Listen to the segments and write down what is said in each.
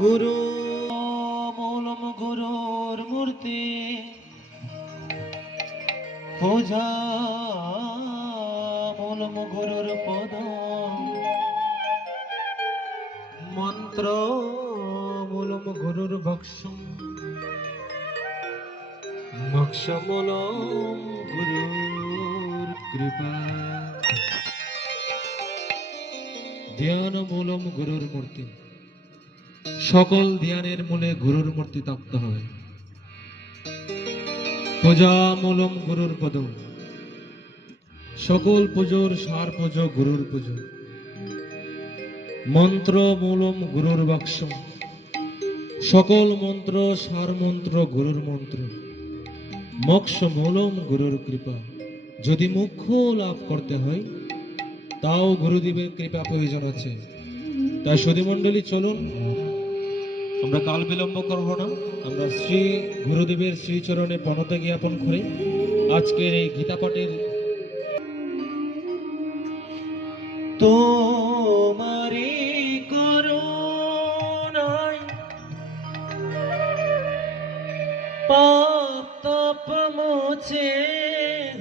গুরু মূলম গুরুর মূর্তি পূজা মূলম গুরুর পদ মন্ত্র মূলম গুরুর ভক্ষম মোক্ষমূলম গুরুর কৃপা ধ্যান মূলম গুরুর মূর্তি। সকল ধ্যানের মূলে গুরুর মূর্তি তপ্ত হয়। পূজা মূলম গুরুর পদ, সকল পুজোর সার পুজো গুরুর পুজো। মন্ত্র মূলম গুরুর বাক্স, সকল মন্ত্র সার মন্ত্র গুরুর মন্ত্র। মোক্ষ মূলম গুরুর কৃপা, যদি মোক্ষ লাভ করতে হয় তাও গুরুদেবের কৃপা প্রয়োজন আছে। তাই সুধী মণ্ডলী, চলুন আমরা কাল বিলম্ব করব না, আমরা শ্রী গুরুদেবের শ্রীচরণে প্রণত জ্ঞাপন করে আজকের এই গীতা পাঠের তোমারি করুণায় পাপ তাপ মুছে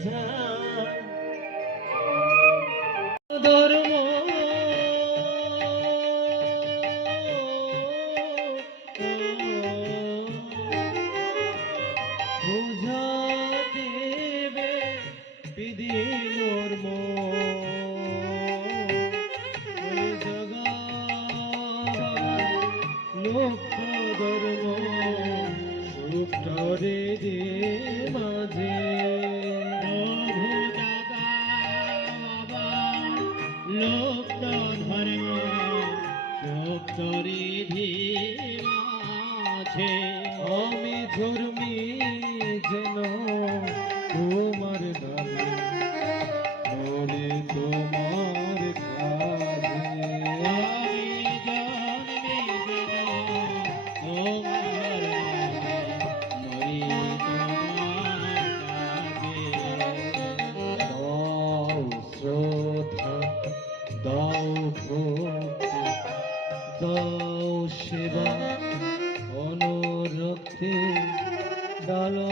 যায়, ধর্ম বুঝা দেবে বিধি মর্ম জগা লোক ধর্ম সুপ্তরে দে মাঝে লোক ধর্ম সুপ্তরে মাঝে আমি ধর্মী যেন তোমার নামে বলে তোমার কাজে, আমি জন্মে যেন তোমার নামে মরি তোমার কাজে। দাও শ্রদ্ধা, দাও ভক্তি, দাও সেবা অনুরক্তি, দাও